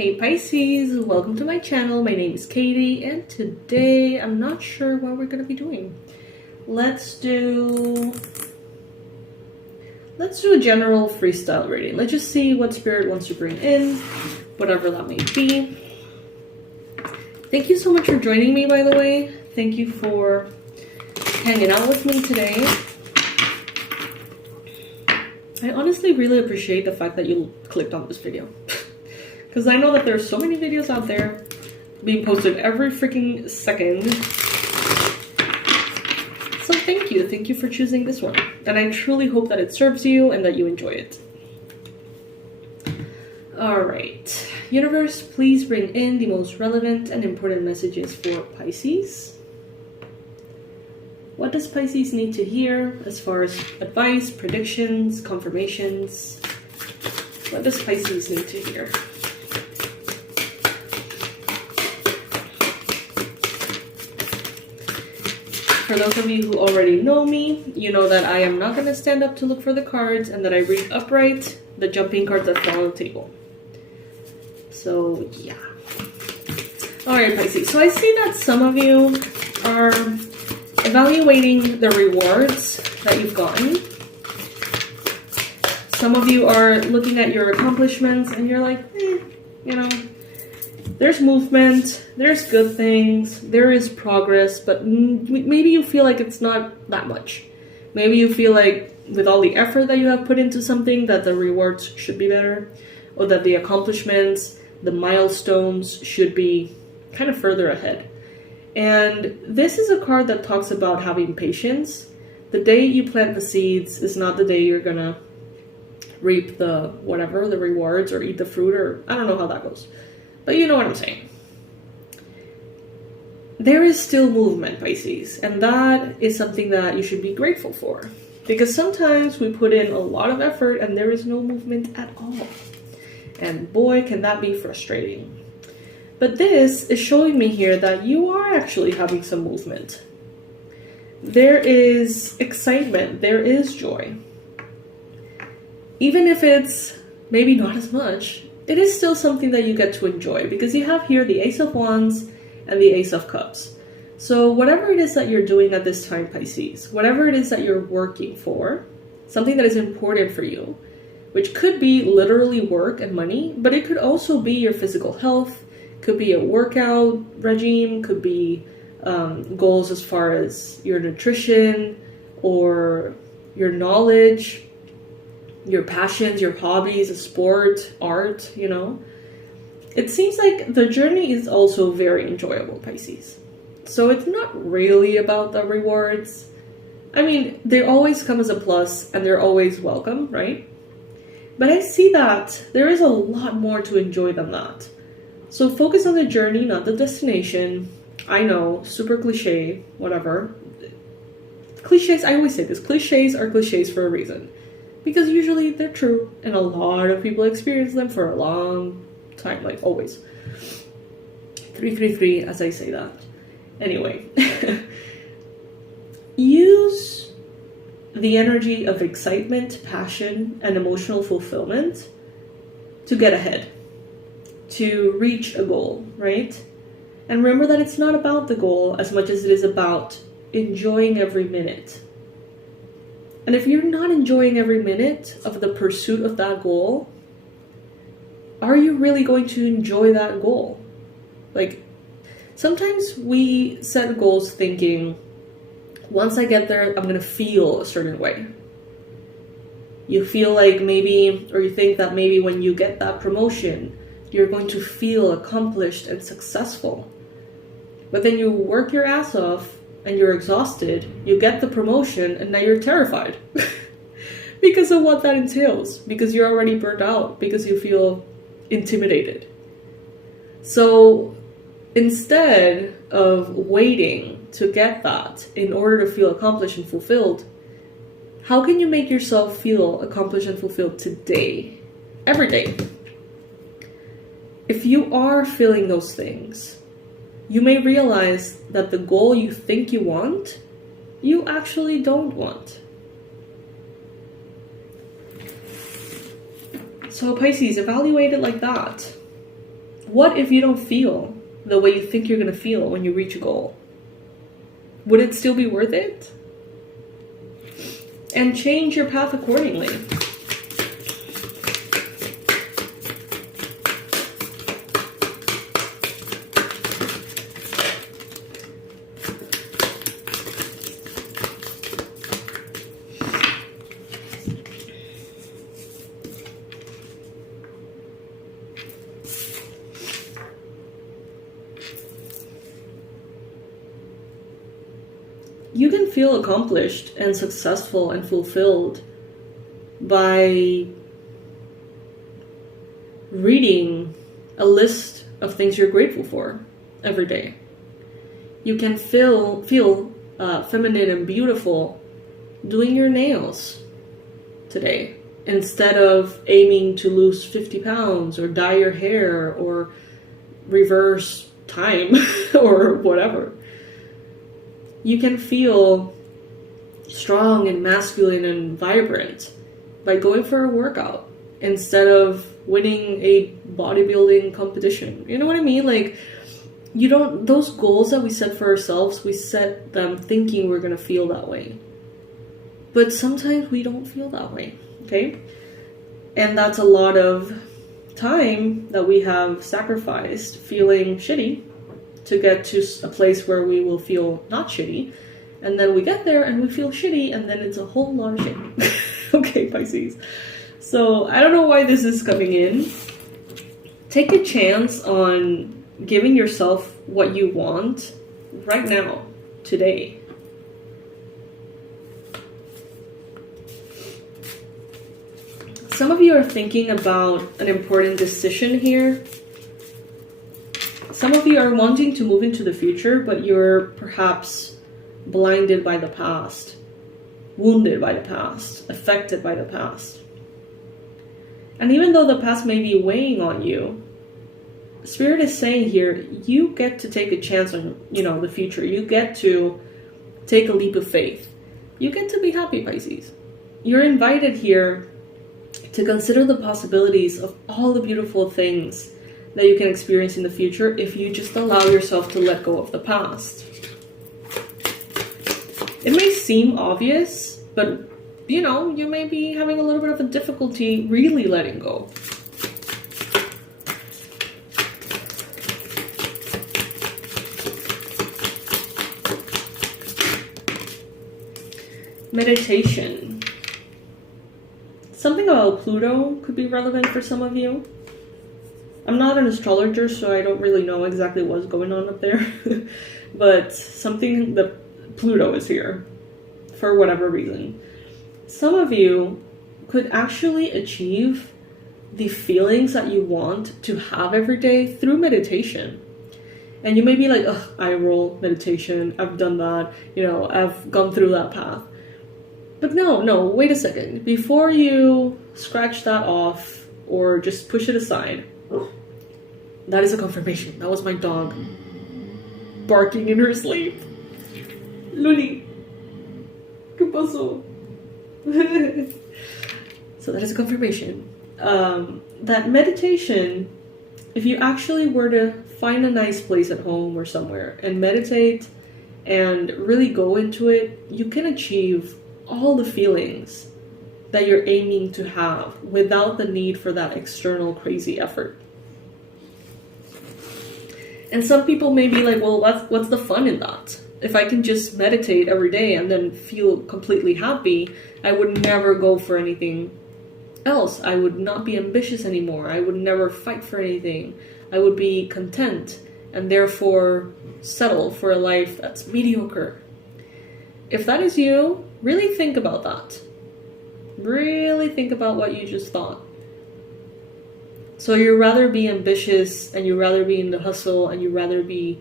Hey Pisces, welcome to my channel. My name is Katie and today I'm not sure what we're going to be doing. Let's do a general freestyle reading. Let's just see what spirit wants to bring in, whatever that may be. Thank you so much for joining me, by the way. Thank you for hanging out with me today. I honestly really appreciate the fact that you clicked on this video. Because I know that there's so many videos out there being posted every freaking second. So thank you. Thank you for choosing this one. And I truly hope that it serves you and that you enjoy it. Alright. Universe, please bring in the most relevant and important messages for Pisces. What does Pisces need to hear as far as advice, predictions, confirmations? What does Pisces need to hear? For those of you who already know me, you know that I am not going to stand up to look for the cards and that I read upright the jumping cards that fall on the table. So, yeah. Alright, Pisces. So I see that some of you are evaluating the rewards that you've gotten. Some of you are looking at your accomplishments and you're like, you know, there's movement, there's good things, there is progress, but maybe you feel like it's not that much. Maybe you feel like with all the effort that you have put into something that the rewards should be better, or that the accomplishments, the milestones should be kind of further ahead. And this is a card that talks about having patience. The day you plant the seeds is not the day you're gonna reap the whatever, the rewards, or eat the fruit, or I don't know how that goes. But you know what I'm saying. There is still movement, Pisces, and that is something that you should be grateful for. Because sometimes we put in a lot of effort and there is no movement at all. And boy, can that be frustrating. But this is showing me here that you are actually having some movement. There is excitement, there is joy. Even if it's maybe not as much, it is still something that you get to enjoy because you have here the Ace of Wands and the Ace of Cups. So whatever it is that you're doing at this time, Pisces, whatever it is that you're working for, something that is important for you, which could be literally work and money, but it could also be your physical health, could be a workout regime, could be goals as far as your nutrition or your knowledge, your passions, your hobbies, a sport, art, you know. It seems like the journey is also very enjoyable, Pisces. So it's not really about the rewards. I mean, they always come as a plus and they're always welcome, right? But I see that there is a lot more to enjoy than that. So focus on the journey, not the destination. I know, super cliche, whatever. Cliches, I always say this, cliches are cliches for a reason. Because usually they're true, and a lot of people experience them for a long time, like always. 333, as I say that. Anyway, use the energy of excitement, passion, and emotional fulfillment to get ahead, to reach a goal, right? And remember that it's not about the goal as much as it is about enjoying every minute. And if you're not enjoying every minute of the pursuit of that goal, are you really going to enjoy that goal? Like, sometimes we set goals thinking, once I get there, I'm going to feel a certain way. You feel like maybe, or you think that maybe when you get that promotion, you're going to feel accomplished and successful. But then you work your ass off, and you're exhausted, you get the promotion, and now you're terrified. Because of what that entails. Because you're already burnt out. Because you feel intimidated. So instead of waiting to get that in order to feel accomplished and fulfilled, how can you make yourself feel accomplished and fulfilled today? Every day. If you are feeling those things, you may realize that the goal you think you want, you actually don't want. So Pisces, evaluate it like that. What if you don't feel the way you think you're going to feel when you reach a goal? Would it still be worth it? And change your path accordingly. You can feel accomplished and successful and fulfilled by reading a list of things you're grateful for every day. You can feel feminine and beautiful doing your nails today, instead of aiming to lose 50 pounds or dye your hair or reverse time or whatever. You can feel strong and masculine and vibrant by going for a workout instead of winning a bodybuilding competition. You know what I mean? Like, those goals that we set for ourselves, we set them thinking we're going to feel that way. But sometimes we don't feel that way, okay? And that's a lot of time that we have sacrificed feeling shitty to get to a place where we will feel not shitty, and then we get there and we feel shitty, and then it's a whole lot of shit. Okay, Pisces. So I don't know why this is coming in. Take a chance on giving yourself what you want right now, today. Some of you are thinking about an important decision here. Some of you are wanting to move into the future, but you're perhaps blinded by the past, wounded by the past, affected by the past. And even though the past may be weighing on you, Spirit is saying here, you get to take a chance on, the future. You get to take a leap of faith. You get to be happy, Pisces. You're invited here to consider the possibilities of all the beautiful things that you can experience in the future if you just allow yourself to let go of the past. It may seem obvious, but you may be having a little bit of a difficulty really letting go. Meditation. Something about Pluto could be relevant for some of you. I'm not an astrologer, so I don't really know exactly what's going on up there. But Pluto is here for whatever reason. Some of you could actually achieve the feelings that you want to have every day through meditation. And you may be like, ugh, I roll meditation. I've done that. I've gone through that path. But no, wait a second. Before you scratch that off or just push it aside, that is a confirmation. That was my dog barking in her sleep. Luli, ¿qué pasó? So that is a confirmation. That meditation, if you actually were to find a nice place at home or somewhere and meditate and really go into it, you can achieve all the feelings that you're aiming to have without the need for that external crazy effort. And some people may be like, well, what's the fun in that? If I can just meditate every day and then feel completely happy, I would never go for anything else. I would not be ambitious anymore. I would never fight for anything. I would be content and therefore settle for a life that's mediocre. If that is you, really think about that. Really think about what you just thought. So you'd rather be ambitious and you'd rather be in the hustle and you'd rather be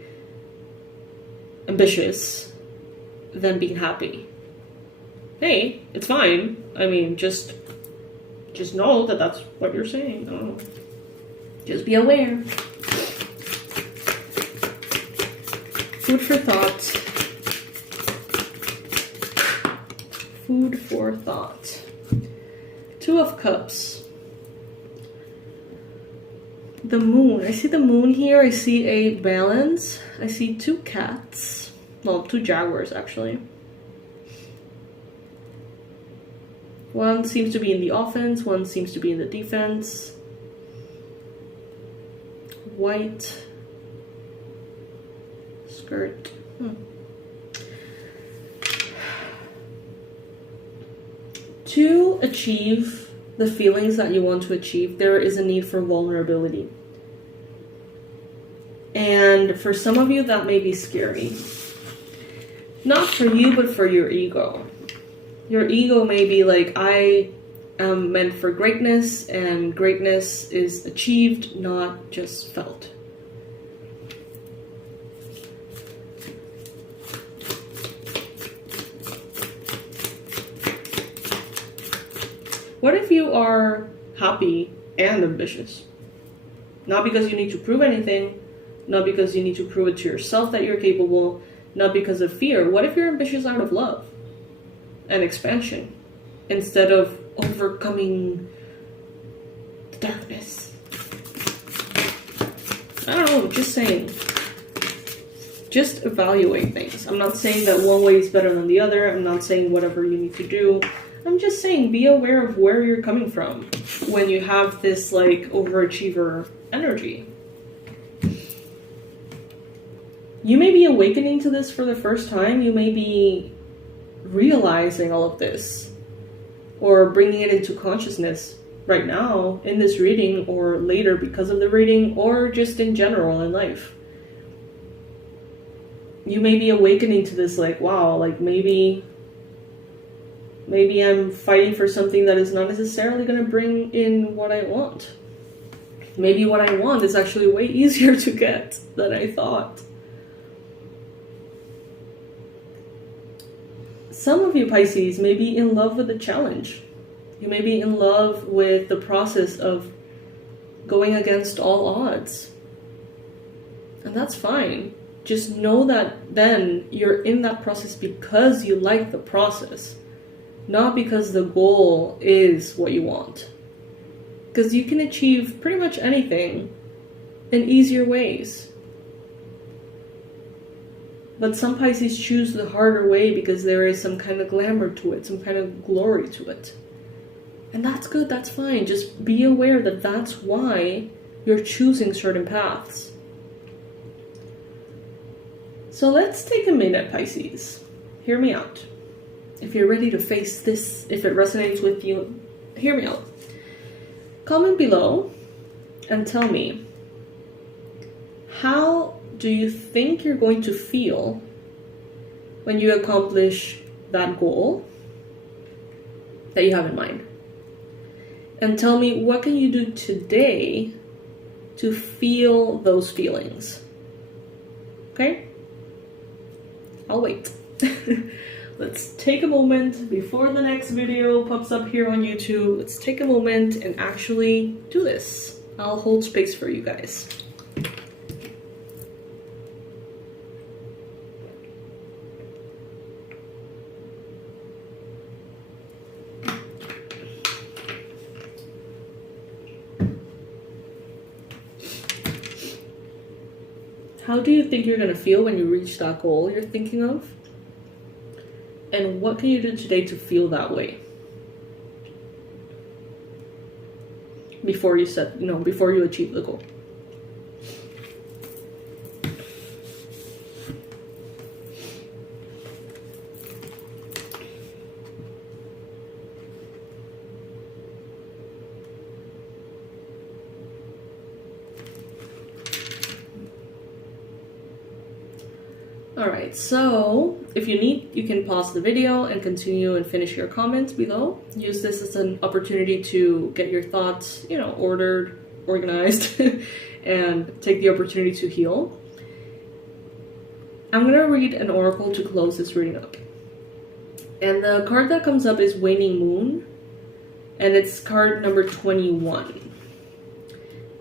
ambitious than being happy. Hey, it's fine. I mean, just know that that's what you're saying. Oh. Just be aware. Food for thought. Food for thought. Two of Cups. the moon. I see the moon here. I see a balance. I see two cats. Well, two jaguars, actually. One seems to be in the offense. One seems to be in the defense. White skirt. To achieve the feelings that you want to achieve, there is a need for vulnerability. And for some of you, that may be scary. Not for you, but for your ego. Your ego may be like, I am meant for greatness, and greatness is achieved, not just felt. What if you are happy and ambitious? Not because you need to prove anything, not because you need to prove it to yourself that you're capable, not because of fear. What if you're ambitious out of love and expansion instead of overcoming the darkness? I don't know, just saying. Just evaluate things. I'm not saying that one way is better than the other. I'm not saying whatever you need to do. I'm just saying be aware of where you're coming from when you have this like overachiever energy. You may be awakening to this for the first time. You may be realizing all of this or bringing it into consciousness right now in this reading or later because of the reading or just in general in life. You may be awakening to this like, wow, like maybe I'm fighting for something that is not necessarily going to bring in what I want. Maybe what I want is actually way easier to get than I thought. Some of you Pisces may be in love with the challenge. You may be in love with the process of going against all odds. And that's fine. Just know that then you're in that process because you like the process. Not because the goal is what you want. Because you can achieve pretty much anything in easier ways. But some Pisces choose the harder way because there is some kind of glamour to it, some kind of glory to it. And that's good, that's fine. Just be aware that that's why you're choosing certain paths. So let's take a minute, Pisces. Hear me out. If you're ready to face this, if it resonates with you, hear me out. Comment below and tell me, how do you think you're going to feel when you accomplish that goal that you have in mind? And tell me, what can you do today to feel those feelings? Okay? I'll wait. Let's take a moment before the next video pops up here on YouTube. Let's take a moment and actually do this. I'll hold space for you guys. How do you think you're going to feel when you reach that goal you're thinking of? And what can you do today to feel that way? Before you before you achieve the goal. Alright, so if you need, you can pause the video and continue and finish your comments below. Use this as an opportunity to get your thoughts, ordered, organized, and take the opportunity to heal. I'm going to read an oracle to close this reading up. And the card that comes up is Waning Moon, and it's card number 21.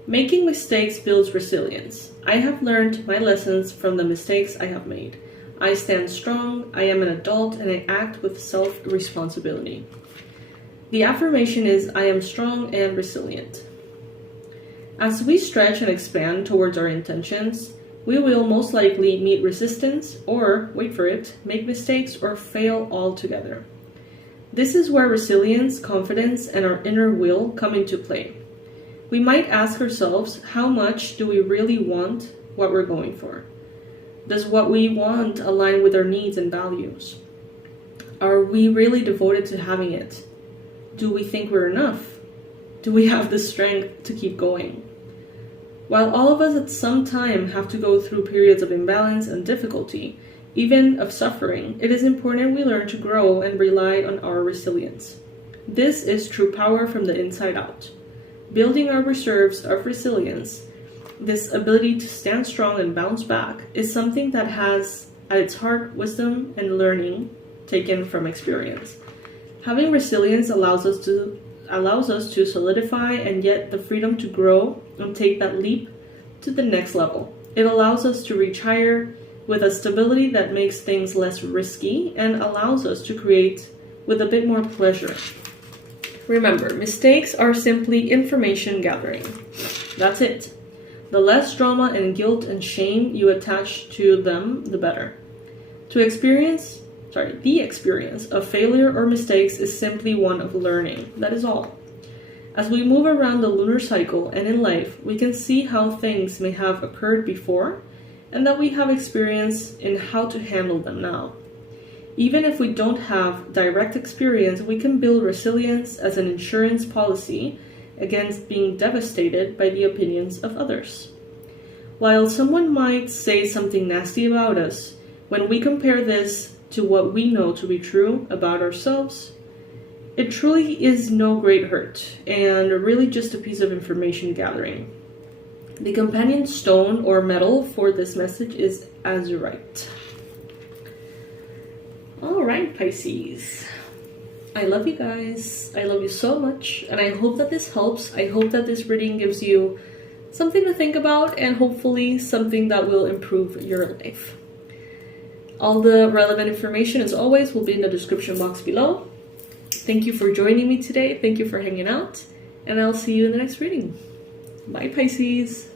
Making mistakes builds resilience. I have learned my lessons from the mistakes I have made. I stand strong, I am an adult, and I act with self-responsibility. The affirmation is, I am strong and resilient. As we stretch and expand towards our intentions, we will most likely meet resistance or, wait for it, make mistakes or fail altogether. This is where resilience, confidence, and our inner will come into play. We might ask ourselves, how much do we really want what we're going for? Does what we want align with our needs and values? Are we really devoted to having it? Do we think we're enough? Do we have the strength to keep going? While all of us at some time have to go through periods of imbalance and difficulty, even of suffering, it is important we learn to grow and rely on our resilience. This is true power from the inside out. Building our reserves of resilience, this ability to stand strong and bounce back, is something that has at its heart wisdom and learning taken from experience. Having resilience allows us to solidify and yet the freedom to grow and take that leap to the next level. It allows us to reach higher with a stability that makes things less risky and allows us to create with a bit more pleasure. Remember, mistakes are simply information gathering. That's it. The less drama and guilt and shame you attach to them, the better. The experience of failure or mistakes is simply one of learning. That is all. As we move around the lunar cycle and in life, we can see how things may have occurred before and that we have experience in how to handle them now. Even if we don't have direct experience, we can build resilience as an insurance policy against being devastated by the opinions of others. While someone might say something nasty about us, when we compare this to what we know to be true about ourselves, it truly is no great hurt and really just a piece of information gathering. The companion stone or metal for this message is azurite. Alright, Pisces. I love you guys. I love you so much, and I hope that this helps. I hope that this reading gives you something to think about and hopefully something that will improve your life. All the relevant information, as always, will be in the description box below. Thank you for joining me today. Thank you for hanging out, and I'll see you in the next reading. Bye, Pisces.